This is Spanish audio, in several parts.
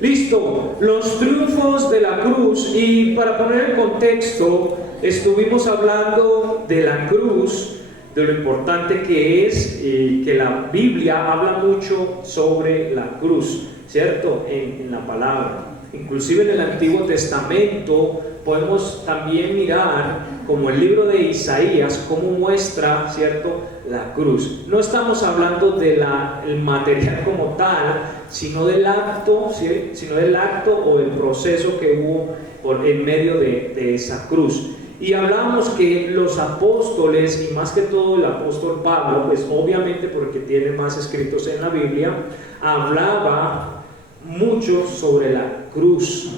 Listo, los triunfos de la cruz. Y para poner el contexto, estuvimos hablando de la cruz, de lo importante que es, que la Biblia habla mucho sobre la cruz, ¿cierto? En la palabra. Inclusive en el Antiguo Testamento podemos también mirar, como el libro de Isaías, cómo muestra, ¿cierto?, la cruz. No estamos hablando del material como tal, sino del acto, ¿sí?, sino del acto o el proceso que hubo en medio de esa cruz. Y hablamos que los apóstoles, y más que todo el apóstol Pablo, pues obviamente porque tiene más escritos en la Biblia, hablaba mucho sobre la cruz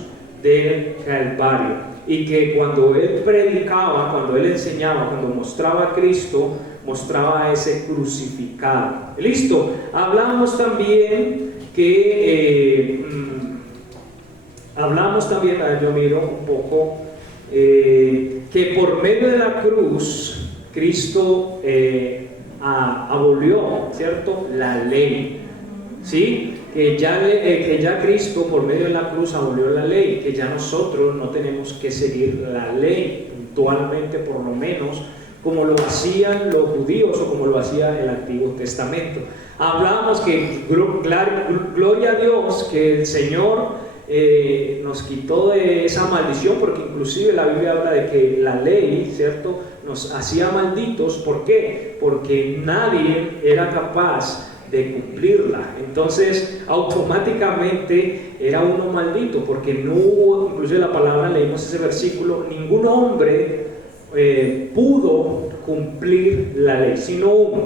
del Calvario, y que cuando él predicaba, cuando él enseñaba, cuando mostraba a Cristo, mostraba a ese crucificado. Listo, hablamos también que yo miro un poco, que por medio de la cruz Cristo abolió, ¿cierto?, la ley, ¿sí? Que ya Cristo por medio de la cruz abolió la ley, que ya nosotros no tenemos que seguir la ley puntualmente, por lo menos como lo hacían los judíos o como lo hacía el Antiguo Testamento. Hablamos que gloria a Dios que el Señor nos quitó de esa maldición, porque inclusive la Biblia habla de que la ley, ¿cierto?, nos hacía malditos. ¿Por qué? Porque nadie era capaz de cumplirla. Entonces automáticamente era uno maldito, porque no hubo, inclusive la palabra, leímos ese versículo, ningún hombre pudo cumplir la ley, sino uno.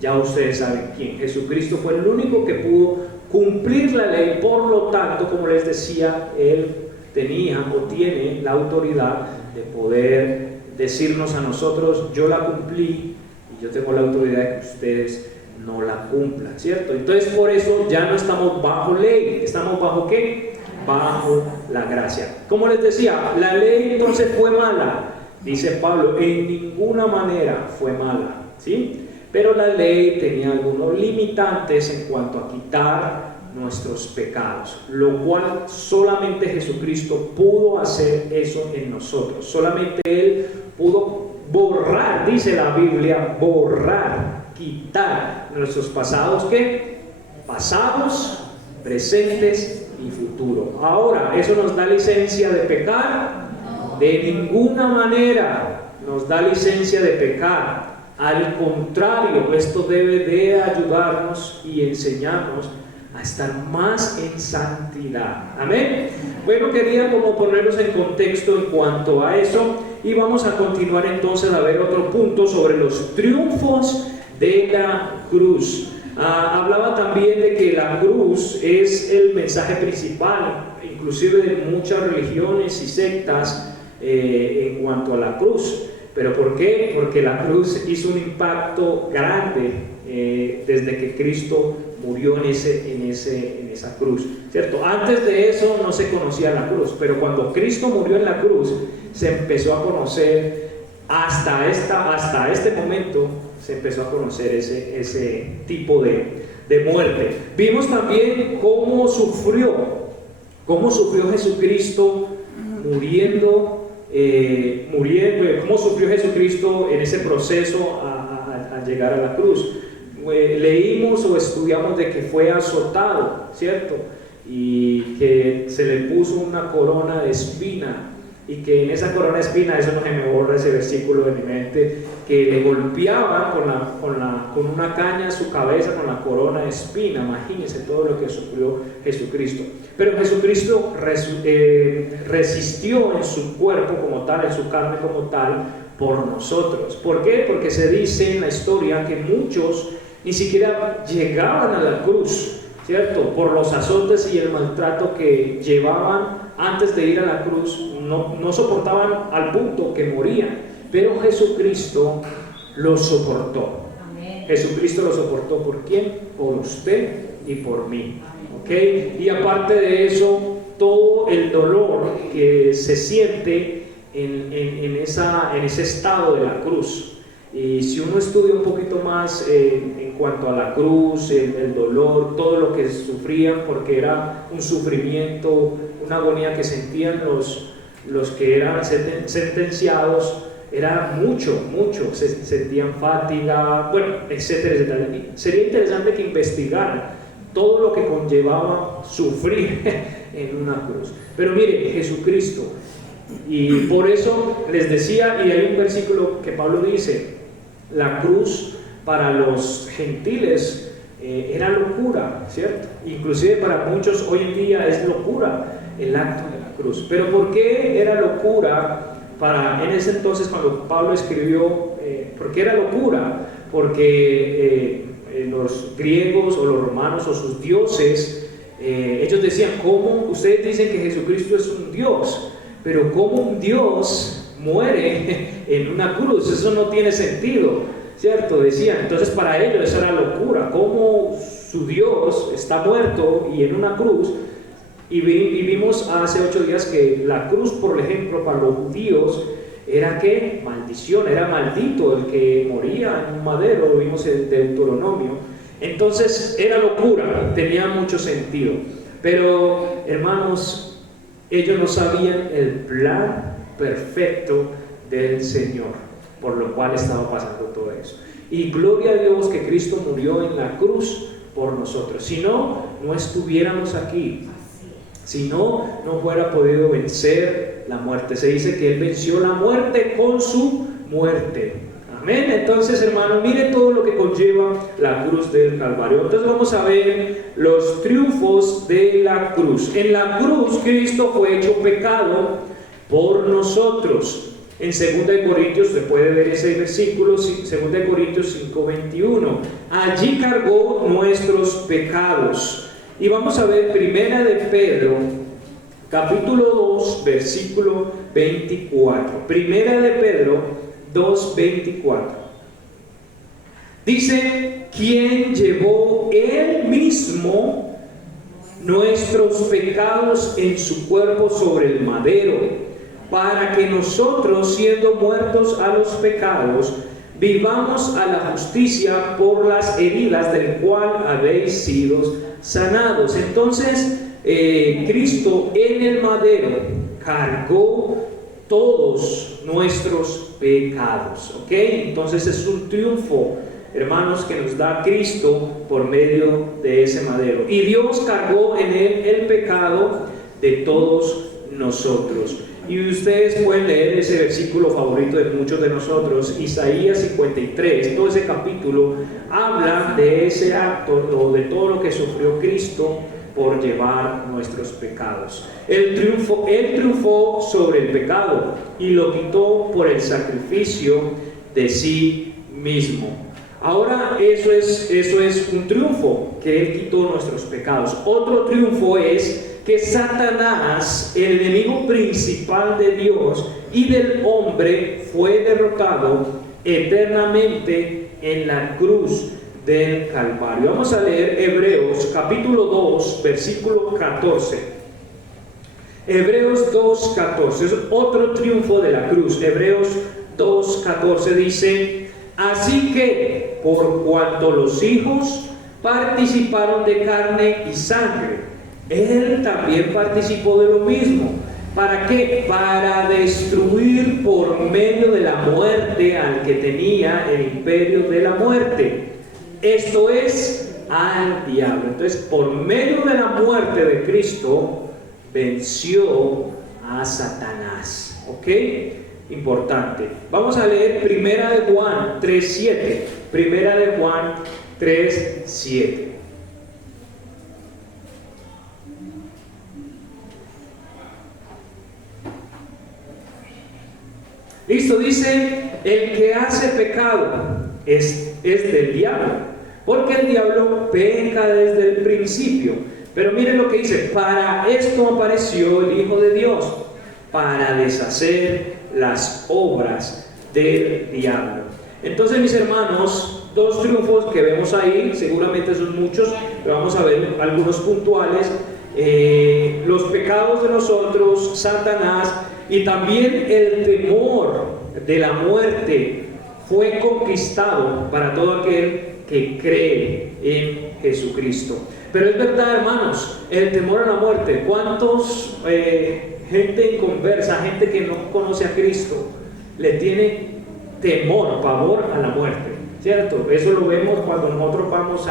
Ya ustedes saben quién. Jesucristo fue el único que pudo cumplir la ley. Por lo tanto, como les decía, él tenía o tiene la autoridad de poder decirnos a nosotros: yo la cumplí y yo tengo la autoridad de que ustedes no la cumplan, ¿cierto? Entonces por eso ya no estamos bajo ley. ¿Estamos bajo qué? Bajo la gracia. Como les decía, la ley entonces fue mala. Dice Pablo, en ninguna manera fue mala, ¿sí? Pero la ley tenía algunos limitantes en cuanto a quitar nuestros pecados, lo cual solamente Jesucristo pudo hacer eso en nosotros. Solamente Él pudo borrar, dice la Biblia, borrar, quitar nuestros pasados, ¿qué? Pasados, presentes y futuro. Ahora, ¿eso nos da licencia de pecar? De ninguna manera nos da licencia de pecar. Al contrario, esto debe de ayudarnos y enseñarnos a estar más en santidad. Amén. Bueno, quería como ponernos en contexto en cuanto a eso, y vamos a continuar entonces a ver otro punto sobre los triunfos de la cruz. Hablaba también de que la cruz es el mensaje principal, inclusive de muchas religiones y sectas, en cuanto a la cruz. ¿Pero por qué? Porque la cruz hizo un impacto grande desde que Cristo murió en esa cruz, ¿cierto? Antes de eso no se conocía la cruz, pero cuando Cristo murió en la cruz se empezó a conocer, hasta este momento se empezó a conocer ese tipo de muerte. Vimos también cómo sufrió Jesucristo cómo sufrió Jesucristo en ese proceso a llegar a la cruz. Leímos o estudiamos de que fue azotado, ¿cierto? Y que se le puso una corona de espina, y que en esa corona de espina, eso no se me borra ese versículo de mi mente, que le golpeaban con una caña a su cabeza con la corona de espina. Imagínense todo lo que sufrió Jesucristo. Pero Jesucristo resistió en su cuerpo como tal, en su carne como tal, por nosotros. ¿Por qué? Porque se dice en la historia que muchos ni siquiera llegaban a la cruz, ¿cierto? Por los azotes y el maltrato que llevaban antes de ir a la cruz, no soportaban al punto que morían. Pero Jesucristo lo soportó. Amén. Jesucristo lo soportó. ¿Por quién? Por usted y por mí. ¿Okay? Y aparte de eso, todo el dolor que se siente en ese estado de la cruz, Y si uno estudia un poquito más en cuanto a la cruz, el dolor, todo lo que sufrían, porque era un sufrimiento, una agonía que sentían los que eran sentenciados, era mucho, se sentían fatiga, bueno, etcétera, etcétera. Sería interesante que investigaran todo lo que conllevaba sufrir en una cruz. Pero mire, Jesucristo, y por eso les decía, y hay un versículo que Pablo dice, la cruz para los gentiles era locura, ¿cierto? Inclusive para muchos hoy en día es locura el acto de la cruz. Pero ¿por qué era locura en ese entonces cuando Pablo escribió? ¿Por qué era locura? Porque los griegos o los romanos o sus dioses, ellos decían, ¿cómo ustedes dicen que Jesucristo es un Dios? Pero ¿cómo un Dios muere en una cruz? Eso no tiene sentido, ¿cierto? Decían. Entonces para ellos eso era locura. ¿Cómo su Dios está muerto y en una cruz? Y vimos hace 8 días que la cruz, por ejemplo, para los judíos era ¿qué? Maldición, era maldito el que moría en un madero, lo vimos en Deuteronomio. Entonces era locura, tenía mucho sentido. Pero hermanos, ellos no sabían el plan perfecto del Señor, por lo cual estaba pasando todo eso. Y gloria a Dios que Cristo murió en la cruz por nosotros. Si no, no estuviéramos aquí. Si no, no fuera podido vencer la muerte. Se dice que Él venció la muerte con su muerte. Amén. Entonces, hermano, mire todo lo que conlleva la cruz del Calvario. Entonces vamos a ver los triunfos de la cruz. En la cruz Cristo fue hecho pecado por nosotros. En 2 Corintios, se puede ver ese versículo, 2 Corintios 5:21. Allí cargó nuestros pecados. Y vamos a ver Primera de Pedro, capítulo 2, versículo 24. Primera de Pedro 2:24. Dice, quien llevó Él mismo nuestros pecados en su cuerpo sobre el madero, para que nosotros, siendo muertos a los pecados, vivamos a la justicia, por las heridas del cual habéis sido sanados. Entonces Cristo en el madero cargó todos nuestros pecados, ¿ok? Entonces es un triunfo, hermanos, que nos da Cristo por medio de ese madero. Y Dios cargó en Él el pecado de todos nosotros. Y ustedes pueden leer ese versículo favorito de muchos de nosotros, Isaías 53. Todo ese capítulo habla de ese acto o de todo lo que sufrió Cristo por llevar nuestros pecados. Él triunfó sobre el pecado y lo quitó por el sacrificio de sí mismo. Ahora eso es un triunfo, que Él quitó nuestros pecados. Otro triunfo es que Satanás, el enemigo principal de Dios y del hombre, fue derrotado eternamente en la cruz del Calvario. Vamos a leer Hebreos capítulo 2, versículo 14. Hebreos 2:14 es otro triunfo de la cruz. Hebreos 2:14 dice, así que por cuanto los hijos participaron de carne y sangre, Él también participó de lo mismo. ¿Para qué? Para destruir por medio de la muerte al que tenía el imperio de la muerte. Esto es, al diablo. Entonces, por medio de la muerte de Cristo, venció a Satanás. ¿Ok? Importante. Vamos a leer Primera de Juan 3:7. Primera de Juan 3:7. Listo, dice, el que hace pecado es del diablo, porque el diablo peca desde el principio. Pero miren lo que dice, para esto apareció el Hijo de Dios, para deshacer las obras del diablo. Entonces, mis hermanos, dos triunfos que vemos ahí, seguramente son muchos, pero vamos a ver algunos puntuales. Los pecados de nosotros, Satanás, y también el temor de la muerte fue conquistado para todo aquel que cree en Jesucristo. Pero es verdad, hermanos, el temor a la muerte. ¿Cuántos gente inconversa, gente que no conoce a Cristo, le tiene temor, pavor a la muerte? ¿Cierto? Eso lo vemos cuando nosotros vamos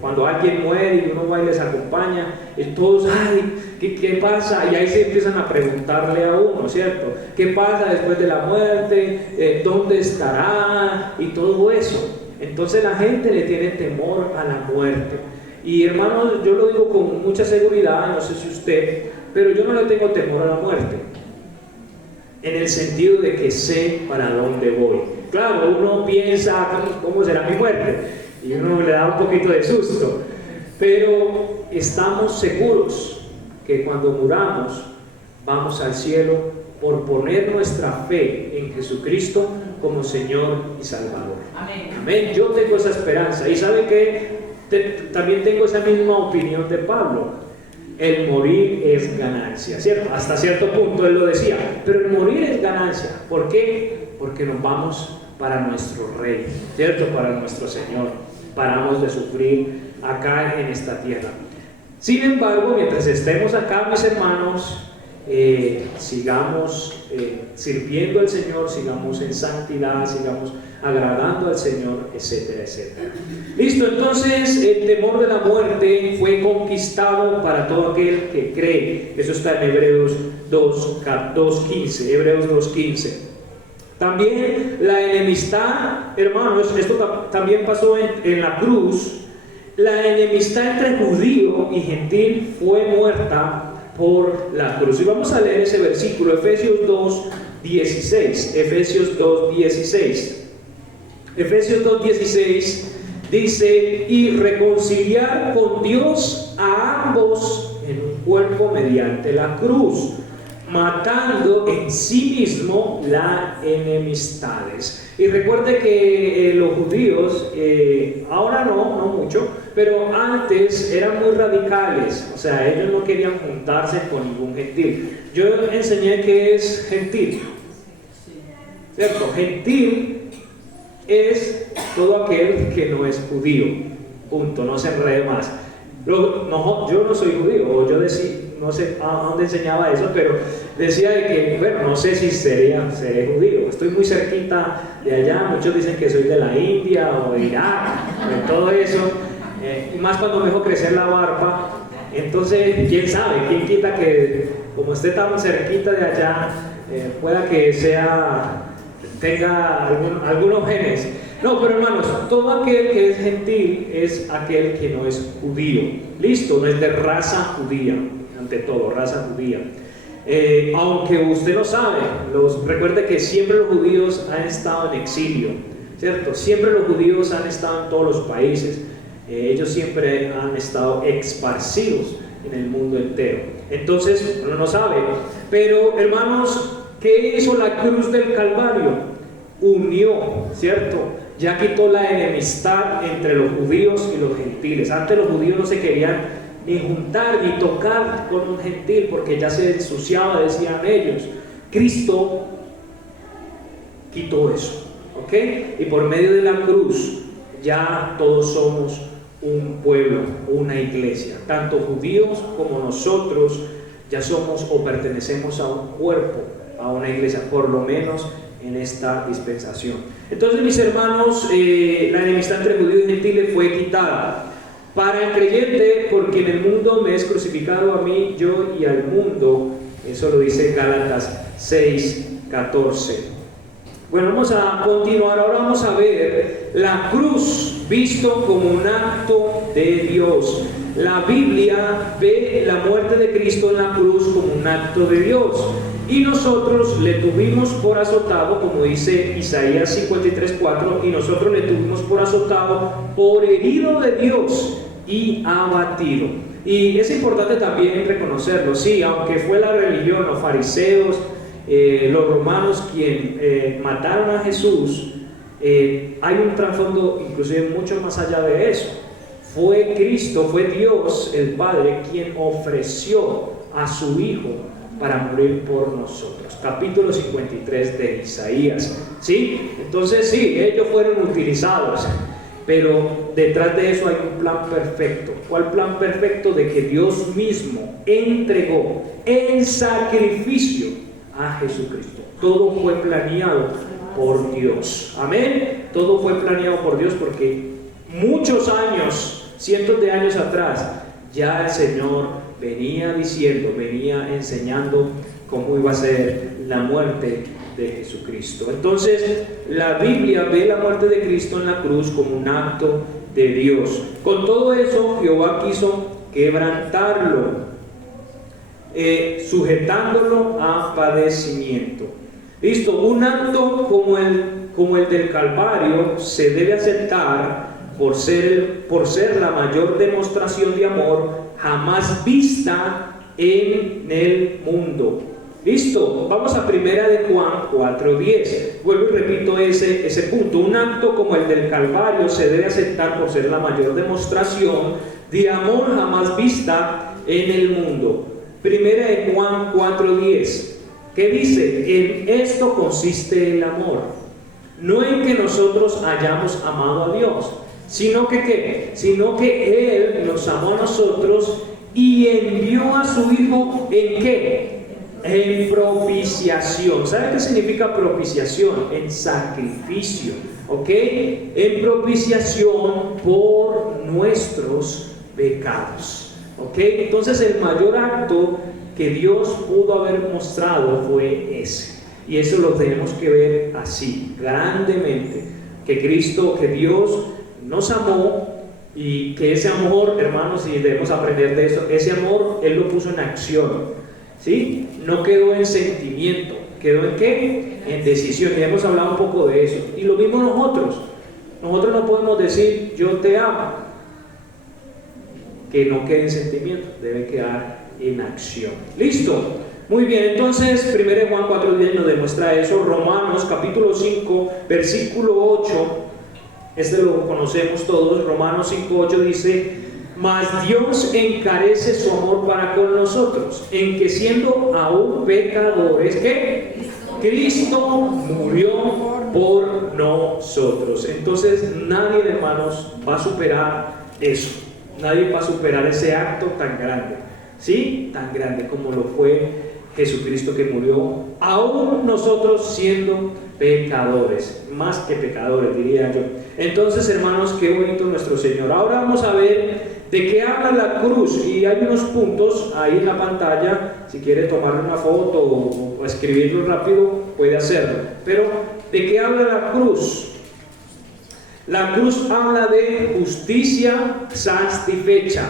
cuando alguien muere y uno va y les acompaña, y todos, ay, ¿qué pasa? Y ahí se empiezan a preguntarle a uno, ¿cierto? ¿Qué pasa después de la muerte? ¿Dónde estará? Y todo eso. Entonces la gente le tiene temor a la muerte. Y hermanos, yo lo digo con mucha seguridad, no sé si usted, pero yo no le tengo temor a la muerte, en el sentido de que sé para dónde voy. Claro, uno piensa, ¿cómo será mi muerte? Y uno le da un poquito de susto, pero estamos seguros que cuando muramos vamos al cielo por poner nuestra fe en Jesucristo como Señor y Salvador. Amén. Amén. Yo tengo esa esperanza. Y sabe que también tengo esa misma opinión de Pablo. El morir es ganancia, ¿cierto? Hasta cierto punto él lo decía, pero el morir es ganancia. ¿Por qué? Porque nos vamos para nuestro Rey, ¿cierto? Para nuestro Señor. Paramos de sufrir acá en esta tierra. Sin embargo, mientras estemos acá, mis hermanos, sigamos sirviendo al Señor, sigamos en santidad, sigamos agradando al Señor, etcétera, etcétera. Listo, entonces el temor de la muerte fue conquistado para todo aquel que cree. Eso está en Hebreos 2.15. Hebreos 2.15. También la enemistad, hermanos, esto también pasó en la cruz. La enemistad entre judío y gentil fue muerta por la cruz. Y vamos a leer ese versículo, Efesios 2.16. Efesios 2.16. Efesios 2.16 dice: y reconciliar con Dios a ambos en un cuerpo mediante la cruz, matando en sí mismo las enemistades. Y recuerde que los judíos, ahora no mucho, pero antes eran muy radicales. O sea, ellos no querían juntarse con ningún gentil. Yo enseñé que es gentil, ¿cierto? Gentil es todo aquel que no es judío. Punto, no se enrede más. Yo no soy judío, o yo decía, no sé a dónde enseñaba eso, pero decía de que, bueno, no sé si seré judío. Estoy muy cerquita de allá. Muchos dicen que soy de la India o de Irak, de todo eso. Y más cuando me dejo crecer la barba. Entonces, quién sabe, quién quita que, como esté tan cerquita de allá, pueda que tenga algunos genes. No, pero hermanos, todo aquel que es gentil es aquel que no es judío. Listo, no es de raza judía, ante todo, raza judía. Aunque usted lo sabe, recuerde que siempre los judíos han estado en exilio, ¿cierto? Siempre los judíos han estado en todos los países. Ellos siempre han estado esparcidos en el mundo entero. Entonces, uno no sabe. Pero, hermanos, ¿qué hizo la cruz del Calvario? Unió, ¿cierto? Ya quitó la enemistad entre los judíos y los gentiles. Antes los judíos no se querían ni juntar ni tocar con un gentil porque ya se ensuciaba, decían ellos. Cristo quitó eso, ¿ok? Y por medio de la cruz ya todos somos un pueblo, una iglesia. Tanto judíos como nosotros ya somos o pertenecemos a un cuerpo, a una iglesia, por lo menos en esta dispensación. Entonces, mis hermanos, la enemistad entre judíos y gentiles fue quitada. Para el creyente, porque en el mundo me es crucificado a mí, yo y al mundo. Eso lo dice Gálatas 6:14. Bueno, vamos a continuar. Ahora vamos a ver la cruz visto como un acto de Dios. La Biblia ve la muerte de Cristo en la cruz como un acto de Dios. Y nosotros le tuvimos por azotado, como dice Isaías 53:4, y nosotros le tuvimos por azotado, por herido de Dios y abatido. Y es importante también reconocerlo. Sí, aunque fue la religión, los fariseos, los romanos quien mataron a Jesús, hay un trasfondo inclusive mucho más allá de eso. Fue Cristo, fue Dios el Padre quien ofreció a su Hijo para morir por nosotros. Capítulo 53 de Isaías. ¿Sí? Entonces sí, ellos fueron utilizados, pero detrás de eso hay un plan perfecto. ¿Cuál plan perfecto? De que Dios mismo entregó en sacrificio a Jesucristo. Todo fue planeado por Dios. Amén. Todo fue planeado por Dios porque muchos años, cientos de años atrás, ya el Señor venía diciendo, venía enseñando cómo iba a ser la muerte de Jesucristo. Entonces, la Biblia ve la muerte de Cristo en la cruz como un acto de Dios. Con todo eso, Jehová quiso quebrantarlo, sujetándolo a padecimiento. Listo, un acto como el del Calvario se debe aceptar por ser la mayor demostración de amor jamás vista en el mundo. Listo, vamos a 1 de Juan 4:10. Vuelvo y repito ese punto. Un acto como el del Calvario se debe aceptar por ser la mayor demostración de amor jamás vista en el mundo. 1 de Juan 4:10. ¿Qué dice? En esto consiste el amor, no en que nosotros hayamos amado a Dios, sino que ¿qué? Sino que Él nos amó a nosotros y envió a su Hijo ¿en qué? En propiciación. ¿Sabe qué significa propiciación? En sacrificio, ¿ok? En propiciación por nuestros pecados, ¿ok? Entonces el mayor acto que Dios pudo haber mostrado fue ese. Y eso lo tenemos que ver así, grandemente. Que Dios nos amó y que ese amor, hermanos, y debemos aprender de eso, ese amor Él lo puso en acción, ¿sí? No quedó en sentimiento, ¿quedó en qué? En decisión. Y hemos hablado un poco de eso. Y lo mismo nosotros no podemos decir yo te amo, que no quede en sentimiento, debe quedar en acción. ¿Listo? Muy bien, entonces 1 Juan 4:10 nos demuestra eso. Romanos capítulo 5 versículo 8, este lo conocemos todos. Romanos 5:8 dice: mas Dios encarece su amor para con nosotros, en que siendo aún pecadores, ¿qué? Cristo murió por nosotros. Entonces nadie, hermanos, va a superar eso. Nadie va a superar ese acto tan grande, ¿sí? Tan grande como lo fue Jesucristo, que murió, aún nosotros siendo pecadores, más que pecadores, diría yo. Entonces, hermanos, qué bonito nuestro Señor. Ahora vamos a ver de qué habla la cruz, y hay unos puntos ahí en la pantalla. Si quiere tomarle una foto o escribirlo rápido, puede hacerlo. Pero, ¿de qué habla la cruz? La cruz habla de justicia satisfecha.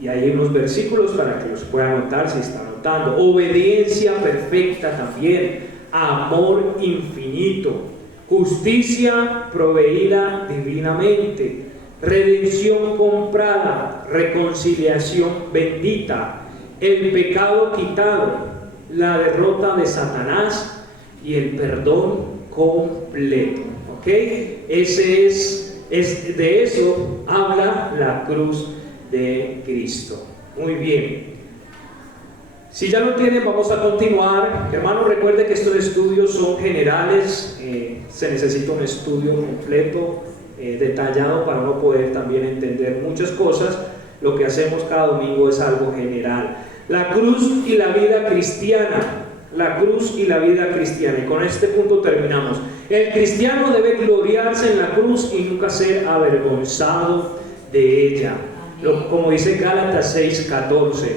Y hay unos versículos para que los pueda anotar si está anotando. Obediencia perfecta también. Amor infinito. Justicia proveída divinamente. Redención comprada. Reconciliación bendita. El pecado quitado. La derrota de Satanás y el perdón completo. ¿Ok? De eso habla la cruz de Cristo. Muy bien. Si ya lo tienen, vamos a continuar. Hermano, recuerde que estos estudios son generales. Se necesita un estudio completo, detallado, para uno poder también entender muchas cosas. Lo que hacemos cada domingo es algo general. La cruz y la vida cristiana. La cruz y la vida cristiana. Y con este punto terminamos. El cristiano debe gloriarse en la cruz y nunca ser avergonzado de ella. Como dice Gálatas 6:14,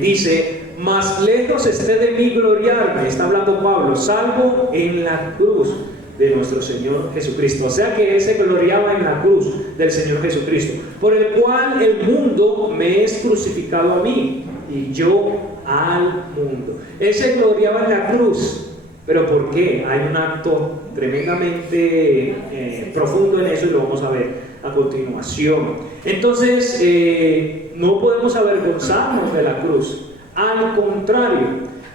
dice: más lejos esté de mí gloriarme, está hablando Pablo, salvo en la cruz de nuestro Señor Jesucristo. O sea que él se gloriaba en la cruz del Señor Jesucristo, por el cual el mundo me es crucificado a mí y yo al mundo. Él se gloriaba en la cruz. ¿Pero por qué? Hay un acto tremendamente profundo en eso, y lo vamos a ver a continuación. Entonces, no podemos avergonzarnos de la cruz. Al contrario,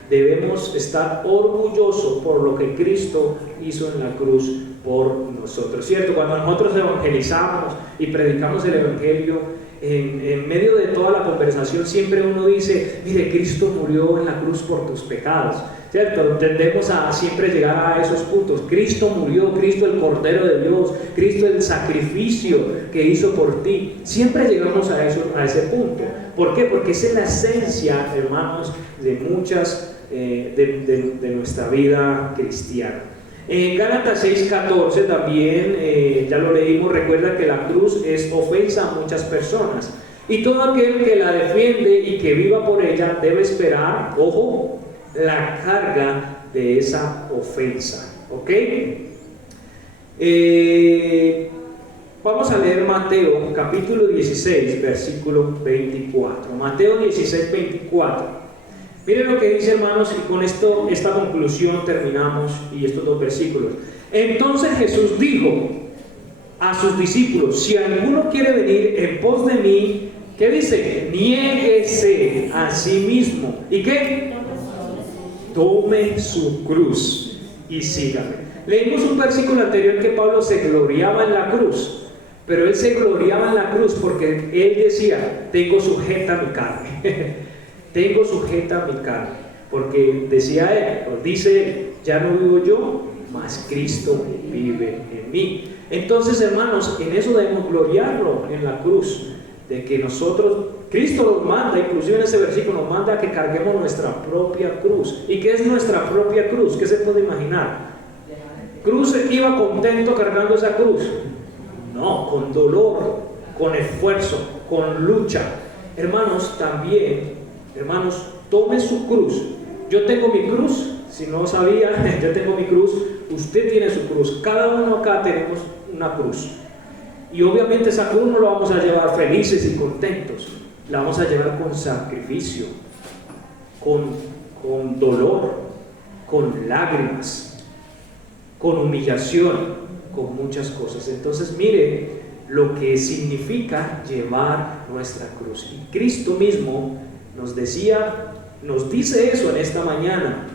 debemos estar orgullosos por lo que Cristo hizo en la cruz por nosotros, ¿cierto? Cuando nosotros evangelizamos y predicamos el Evangelio, en medio de toda la conversación siempre uno dice, mire, Cristo murió en la cruz por tus pecados, ¿cierto? Tendemos a siempre llegar a esos puntos. Cristo murió, Cristo el Cordero de Dios, Cristo el sacrificio que hizo por ti. Siempre llegamos a ese punto. ¿Por qué? Porque esa es la esencia, hermanos, de muchas de nuestra vida cristiana. En Gálatas 6:14 también, ya lo leímos, recuerda que la cruz es ofensa a muchas personas. Y todo aquel que la defiende y que viva por ella debe esperar, ojo, la carga de esa ofensa. ¿Ok? Vamos a leer Mateo capítulo 16, versículo 24. Mateo 16, 24. Miren lo que dice, hermanos, y con esta conclusión terminamos, y estos dos versículos. Entonces Jesús dijo a sus discípulos, si alguno quiere venir en pos de mí, ¿qué dice? Niéguese a sí mismo. ¿Y qué? Tome su cruz y sígame. Leímos un versículo anterior que Pablo se gloriaba en la cruz, pero él se gloriaba en la cruz porque él decía, tengo sujeta mi carne. Tengo sujeta mi carne, porque decía él, o dice él, ya no vivo yo, mas Cristo vive en mí. Entonces, hermanos, en eso debemos gloriarlo, en la cruz, de que nosotros, Cristo nos manda, inclusive en ese versículo nos manda que carguemos nuestra propia cruz. ¿Y qué es nuestra propia cruz? ¿Qué se puede imaginar? ¿Cruz iba contento cargando esa cruz? No, con dolor, con esfuerzo, con lucha. Hermanos, también, hermanos, tome su cruz. Yo tengo mi cruz, si no sabía, yo tengo mi cruz, usted tiene su cruz, cada uno acá tenemos una cruz. Y obviamente esa cruz no la vamos a llevar felices y contentos, la vamos a llevar con sacrificio, con dolor, con lágrimas, con humillación, con muchas cosas. Entonces mire lo que significa llevar nuestra cruz. Y Cristo mismo nos dice eso en esta mañana,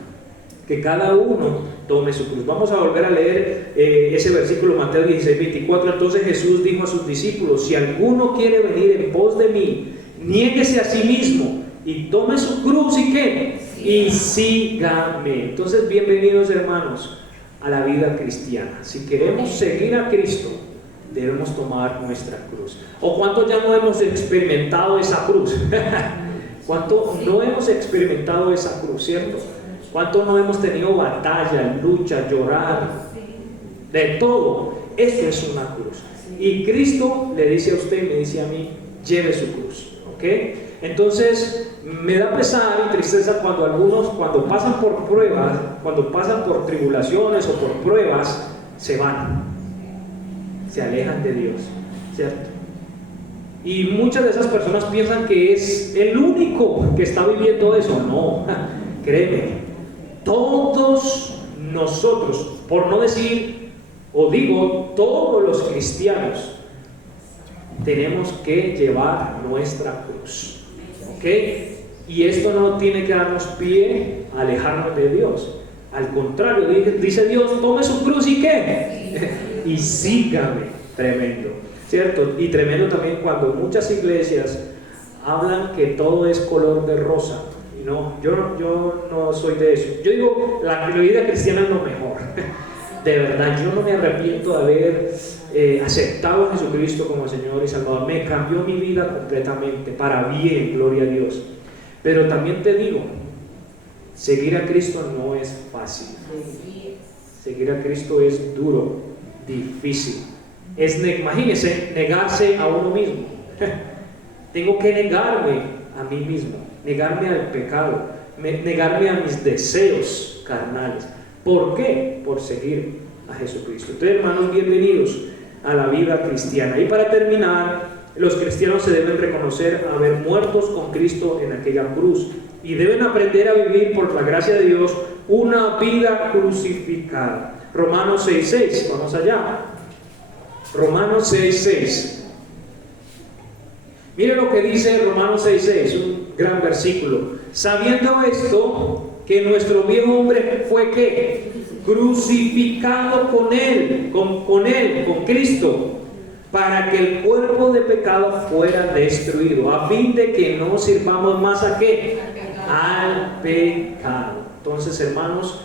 que cada uno tome su cruz. Vamos a volver a leer ese versículo, Mateo 16, 24. Entonces Jesús dijo a sus discípulos, si alguno quiere venir en pos de mí, niéguese a sí mismo y tome su cruz y ¿qué? Y sígame. Entonces, bienvenidos, hermanos, a la vida cristiana. Si queremos seguir a Cristo, debemos tomar nuestra cruz. ¿O cuántos ya no hemos experimentado esa cruz? ¿Cuánto no hemos experimentado esa cruz, cierto? ¿Cuánto no hemos tenido batalla, lucha, llorar? De todo. Esto es una cruz. Y Cristo le dice a usted y me dice a mí, lleve su cruz. ¿Ok? Entonces, me da pesar y tristeza cuando algunos, cuando pasan por pruebas, cuando pasan por tribulaciones o por pruebas, se van. Se alejan de Dios, ¿cierto? Y muchas de esas personas piensan que es el único que está viviendo eso. No, créeme, todos nosotros, por no decir, o digo, todos los cristianos, tenemos que llevar nuestra cruz. ¿Ok? Y esto no tiene que darnos pie a alejarnos de Dios. Al contrario, dice Dios, tome su cruz y ¿qué? Y sígame. Tremendo, ¿cierto? Y tremendo también cuando muchas iglesias hablan que todo es color de rosa. Y no, yo no soy de eso. Yo digo, la vida cristiana es lo mejor. De verdad, yo no me arrepiento de haber aceptado a Jesucristo como Señor y Salvador. Me cambió mi vida completamente, para bien, gloria a Dios. Pero también te digo, seguir a Cristo no es fácil. Seguir a Cristo es duro, difícil. Imagínense, negarse a uno mismo. Tengo que negarme a mí mismo, negarme al pecado, negarme a mis deseos carnales. ¿Por qué? Por seguir a Jesucristo. Entonces, hermanos, bienvenidos a la vida cristiana. Y para terminar, los cristianos se deben reconocer haber muertos con Cristo en aquella cruz y deben aprender a vivir por la gracia de Dios una vida crucificada. Romanos 6:6, vamos allá. Romanos 6:6. Miren lo que dice Romanos 6:6, un gran versículo. Sabiendo esto, que nuestro viejo hombre fue ¿qué? Crucificado con Cristo, para que el cuerpo de pecado fuera destruido, a fin de que no sirvamos más ¿a qué? Al pecado. Entonces, hermanos,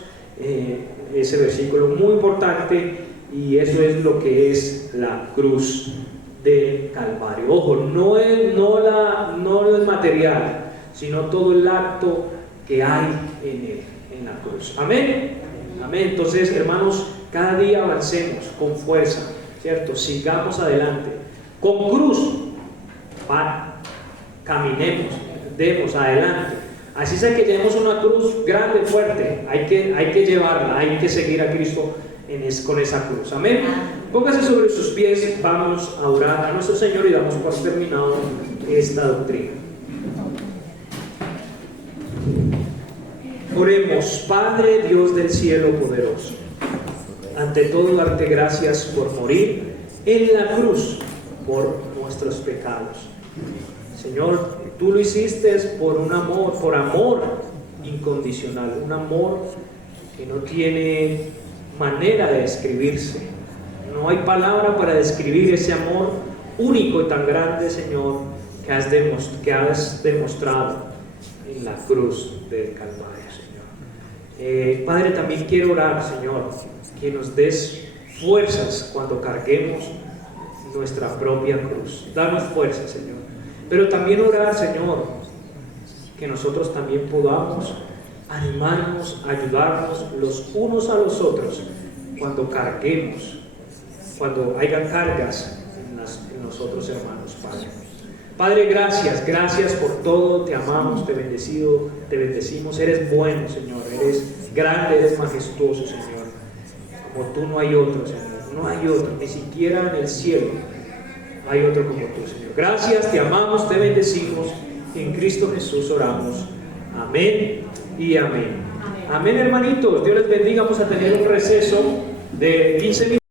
ese versículo muy importante, y eso es lo que es la cruz del Calvario. Ojo, no el material, sino todo el acto que hay en él, en la cruz. Amén. Amén. Entonces, hermanos, cada día avancemos con fuerza, ¿cierto? Sigamos adelante. Con cruz, caminemos, demos adelante. Así sea que llevemos una cruz grande, fuerte, hay que llevarla, hay que seguir a Cristo con esa cruz. Amén. Póngase sobre sus pies, vamos a orar a nuestro Señor y damos por terminado esta doctrina. Oremos. Padre Dios del cielo poderoso, ante todo darte gracias por morir en la cruz por nuestros pecados. Señor, tú lo hiciste por amor incondicional, un amor que no tiene manera de describirse. No hay palabra para describir ese amor único y tan grande, Señor, que has demostrado en la cruz del Calvario, Señor. Padre, también quiero orar, Señor, que nos des fuerzas cuando carguemos nuestra propia cruz. Danos fuerza, Señor. Pero también orar, Señor, que nosotros también podamos animarnos, ayudarnos los unos a los otros cuando carguemos, cuando haya cargas en nosotros, hermanos, Padre. Padre, gracias por todo, te amamos, te bendecimos, eres bueno, Señor, eres grande, eres majestuoso, Señor. Como tú no hay otro, Señor, no hay otro, ni siquiera en el cielo hay otro como tú, Señor. Gracias, te amamos, te bendecimos, en Cristo Jesús oramos. Amén y amén. Amén, hermanitos, Dios les bendiga. Vamos a tener un receso de 15 minutos.